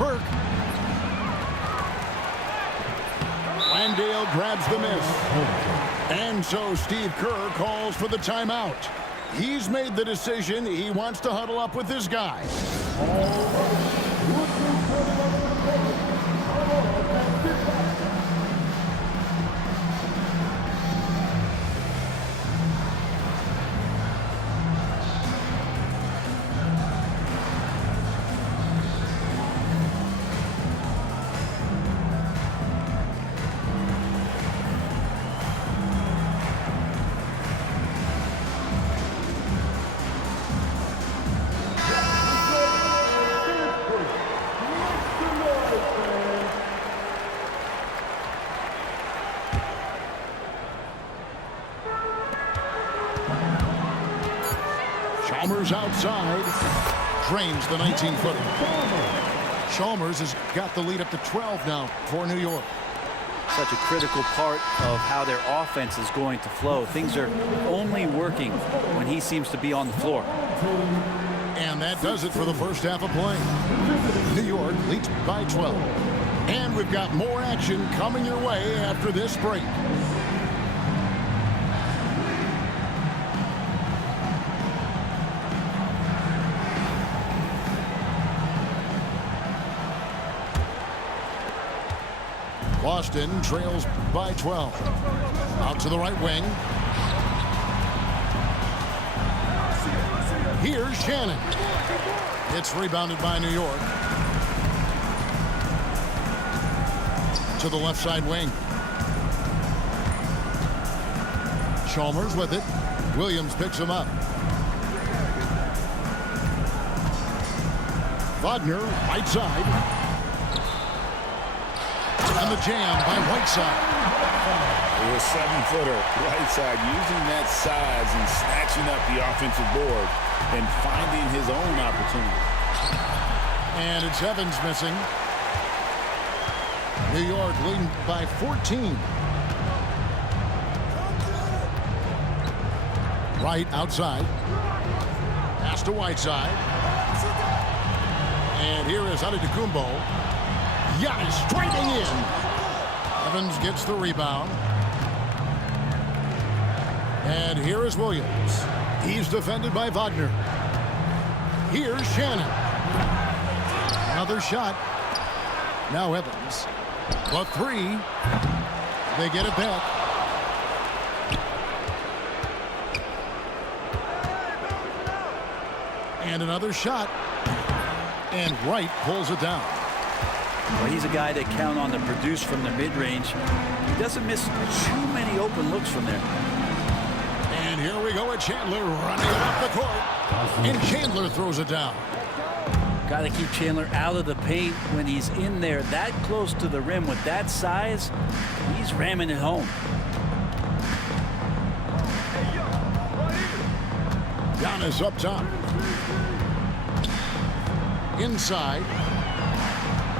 Burke. Landale grabs the miss. And so Steve Kerr calls for the timeout. He's made the decision. He wants to huddle up with his guys. Chalmers outside, drains the 19-footer. Chalmers has got the lead up to 12 now for New York. Such a critical part of how their offense is going to flow. Things are only working when he seems to be on the floor. And that does it for the first half of play. New York leads by 12. And we've got more action coming your way after this break. Boston trails by 12. Out to the right wing. Here's Shannon. It's rebounded by New York. To the left side wing. Chalmers with it. Williams picks him up. Wagner, right side. And the jam by Whiteside. A 7-footer, Whiteside using that size and snatching up the offensive board and finding his own opportunity. And it's Evans missing. New York leading by 14. Right outside. Pass to Whiteside. And here is Antetokounmpo. Giannis straighting in. Evans gets the rebound. And here is Williams. He's defended by Wagner. Here's Shannon. Another shot. Now Evans. The three. They get it back. And another shot. And Wright pulls it down. Well, he's a guy that count on to produce from the mid-range. He doesn't miss too many open looks from there. And here we go with Chandler running it up the court. And Chandler throws it down. Got to keep Chandler out of the paint when he's in there that close to the rim with that size. He's ramming it home. Giannis up top. Inside.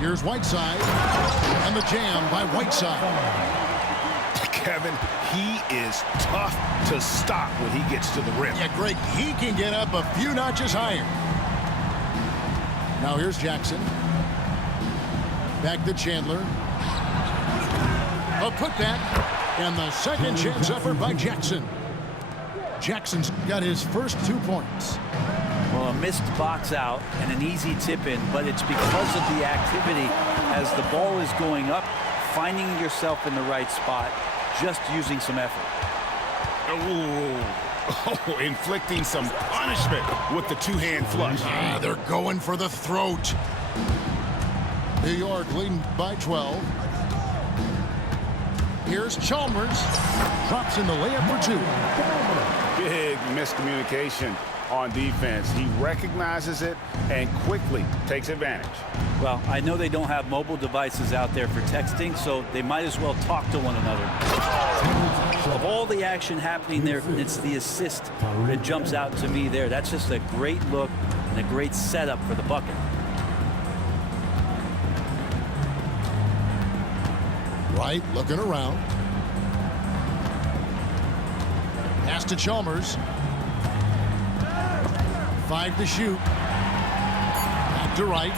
Here's Whiteside. And the jam by Whiteside. Kevin, he is tough to stop when he gets to the rim. Yeah, Greg, he can get up a few notches higher. Now here's Jackson. Back to Chandler. A putback. And the second chance effort by Jackson. Jackson's got his first 2 points. Well, a missed box out and an easy tip in, but it's because of the activity as the ball is going up, finding yourself in the right spot, just using some effort. Oh, inflicting some punishment with the two-hand flush. They're going for the throat. New York leading by 12. Here's Chalmers. Drops in the layup for 2. Big miscommunication on defense. He recognizes it and quickly takes advantage. Well, I know they don't have mobile devices out there for texting, so they might as well talk to one another. Of all the action happening there, it's the assist that jumps out to me there. That's just a great look and a great setup for the bucket. Wright looking around. Pass to Chalmers. 5 to shoot. Back to Wright.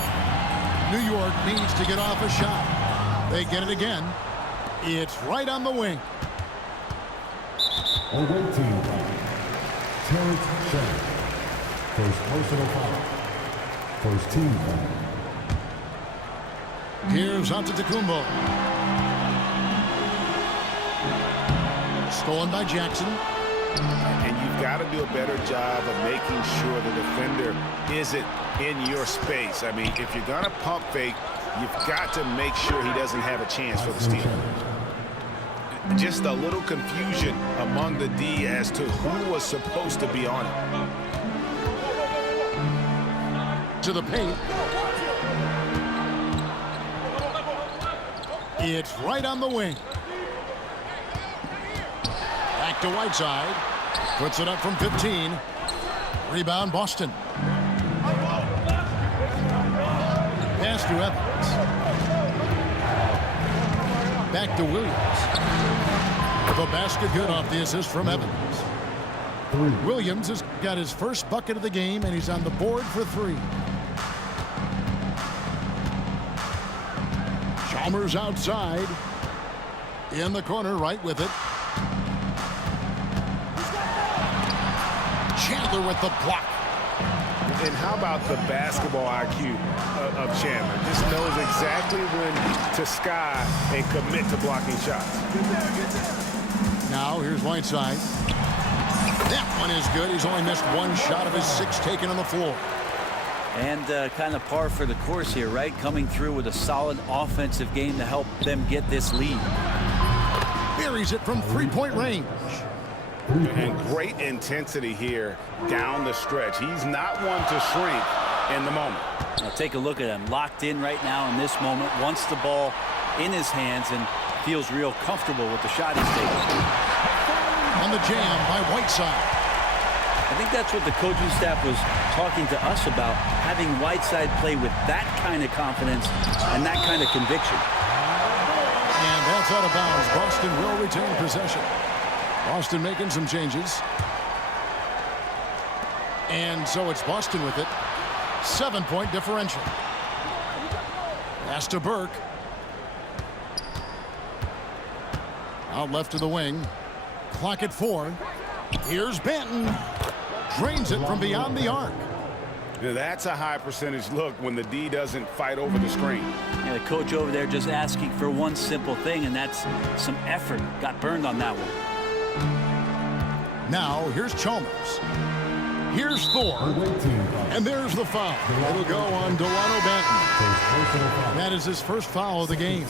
New York needs to get off a shot. They get it again. It's right on the wing. Away team foul. Terrence Shannon. First personal foul. First team foul. Here's Antetokounmpo. Stolen by Jackson. And you've got to do a better job of making sure the defender isn't in your space. I mean, if you're going to pump fake, you've got to make sure he doesn't have a chance for the steal. Just a little confusion among the D as to who was supposed to be on it. To the paint. It's right on the wing. Back to Whiteside. Puts it up from 15. Rebound, Boston. Pass to Evans. Back to Williams. The basket good off the assist from Evans. Williams has got his first bucket of the game, and he's on the board for 3. Chalmers outside. In the corner, right with it. Chandler with the block. And how about the basketball IQ of Chandler? Just knows exactly when to sky and commit to blocking shots. Now here's Whiteside. That one is good. He's only missed 1 shot of his 6 taken on the floor. And kind of par for the course here, right? Coming through with a solid offensive game to help them get this lead. Buries it from 3-point range. And great intensity here down the stretch. He's not one to shrink in the moment. Now take a look at him. Locked in right now in this moment. Wants the ball in his hands and feels real comfortable with the shot he's taking. On the jam by Whiteside. I think that's what the coaching staff was talking to us about, having Whiteside play with that kind of confidence and that kind of conviction. And that's out of bounds. Boston will retain possession. Boston making some changes. And so it's Boston with it. 7-point differential. Pass to Burke. Out left to the wing. Clock at 4. Here's Banton. Drains it from beyond the arc. That's a high percentage look when the D doesn't fight over the screen. Yeah, the coach over there just asking for one simple thing, and that's some effort. Got burned on that one. Now here's Chalmers. Here's Thor. And there's the foul. It'll go on Delano Banton. That is his first foul of the game.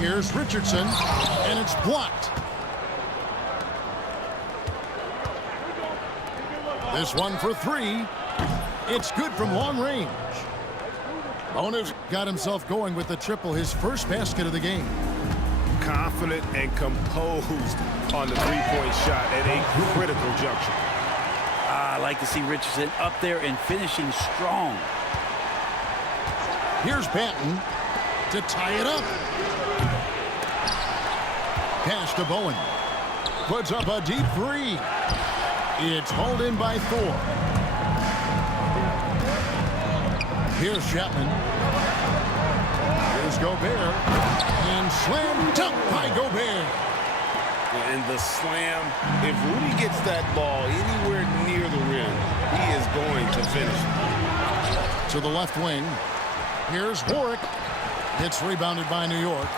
Here's Richardson, and it's blocked. This one for 3. It's good from long range. Bonus got himself going with the triple, his first basket of the game. Confident and composed on the three-point shot at a critical juncture. I like to see Richardson up there and finishing strong. Here's Banton to tie it up. Pass to Bowen. Puts up a deep 3. It's hauled in by Thor. Here's Chapman. Here's Gobert. And slammed up by Gobert. And the slam, if Rudy gets that ball anywhere near the rim, he is going to finish. To the left wing. Here's Warwick. It's rebounded by New York.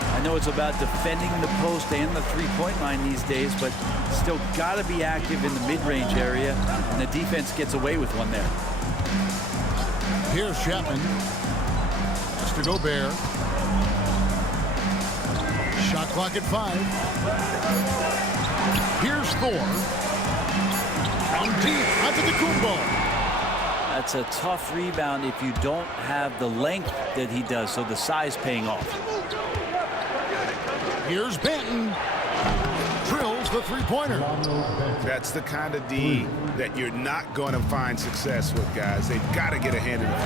I know it's about defending the post and the three-point line these days, but still got to be active in the mid-range area, and the defense gets away with one there. Here's Chapman. That's to Gobert. Shot clock at 5. Here's Thor. From deep, Antetokounmpo. That's a tough rebound if you don't have the length that he does, so the size paying off. Here's Banton. Drills the three-pointer. That's the kind of D that you're not going to find success with, guys. They've got to get a hand in the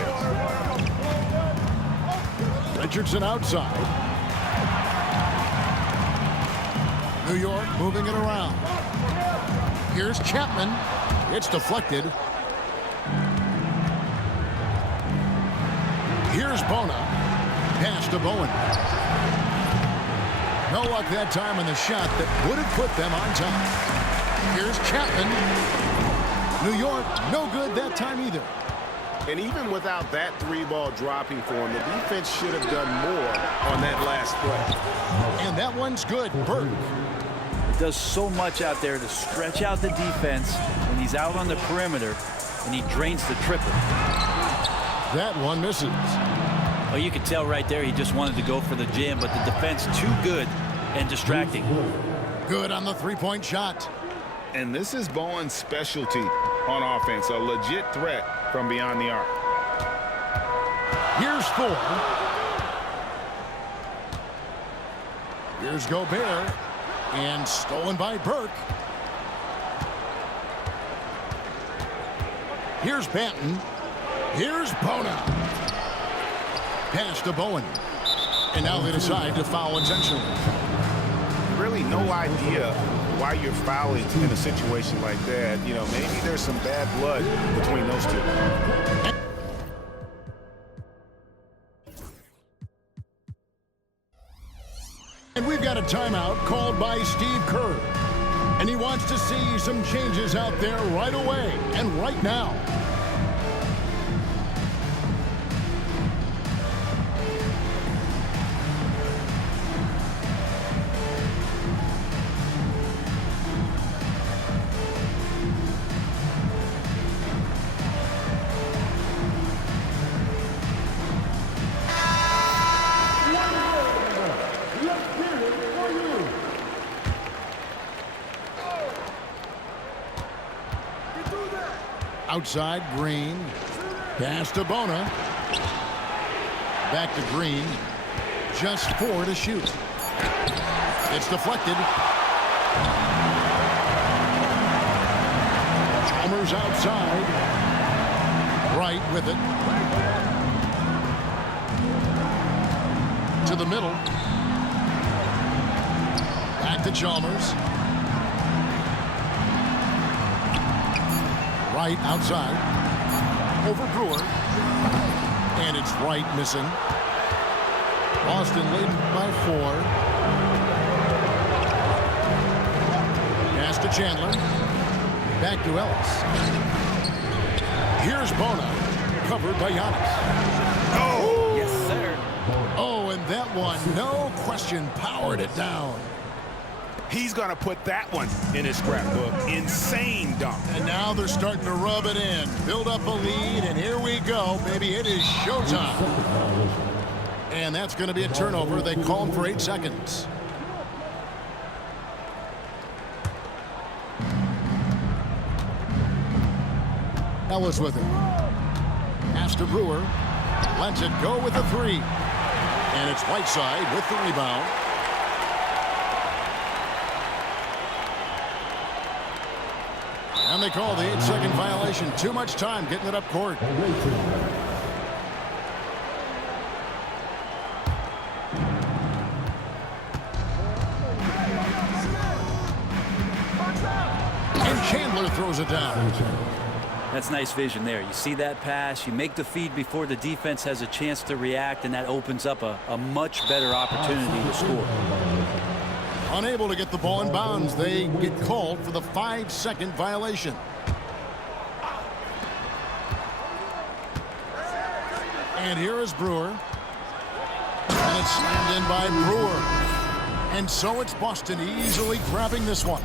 face. Richardson outside. New York moving it around. Here's Chapman. It's deflected. Here's Bona. Pass to Bowen. No luck that time on the shot that would have put them on top. Here's Chapman. New York, no good that time either. And even without that three-ball dropping for him, the defense should have done more on that last play. And that one's good. Burke. Does so much out there to stretch out the defense when he's out on the perimeter, and he drains the triple. That one misses. Oh, you can tell right there he just wanted to go for the jam, but the defense too good and distracting. Good on the three-point shot. And this is Bowen's specialty on offense, a legit threat from beyond the arc. Here's Thor. Here's Gobert. And stolen by Burke. Here's Banton. Here's Bona. Pass to Bowen. And now they decide to foul intentionally. Really no idea why you're fouling in a situation like that. You know, maybe there's some bad blood between those two. And we've got a timeout called by Steve Kerr. And he wants to see some changes out there right away and right now. Outside, Green. Pass to Bona. Back to Green. Just 4 to shoot. It's deflected. Chalmers outside. Right with it. To the middle. Back to Chalmers. Right outside. Over Brewer. And it's Wright missing. Boston leading by 4. Pass to Chandler. Back to Ellis. Here's Bona. Covered by Giannis. Oh! Yes, sir. Oh, and that one, no question, powered it down. He's going to put that one in his scrapbook. Insane dunk. And now they're starting to rub it in. Build up a lead, and here we go, baby. It is showtime. And that's going to be a turnover. They call him for 8 seconds. Ellis with it. Pass to Brewer. Lets it go with the 3. And it's Whiteside with the rebound. And they call the 8-second violation. Too much time getting it up court. And Chandler throws it down. That's nice vision there. You see that pass, you make the feed before the defense has a chance to react, and that opens up a much better opportunity to score. Unable to get the ball in bounds, they get called for the 5-second violation. And here is Brewer. And it's slammed in by Brewer. And so it's Boston easily grabbing this one.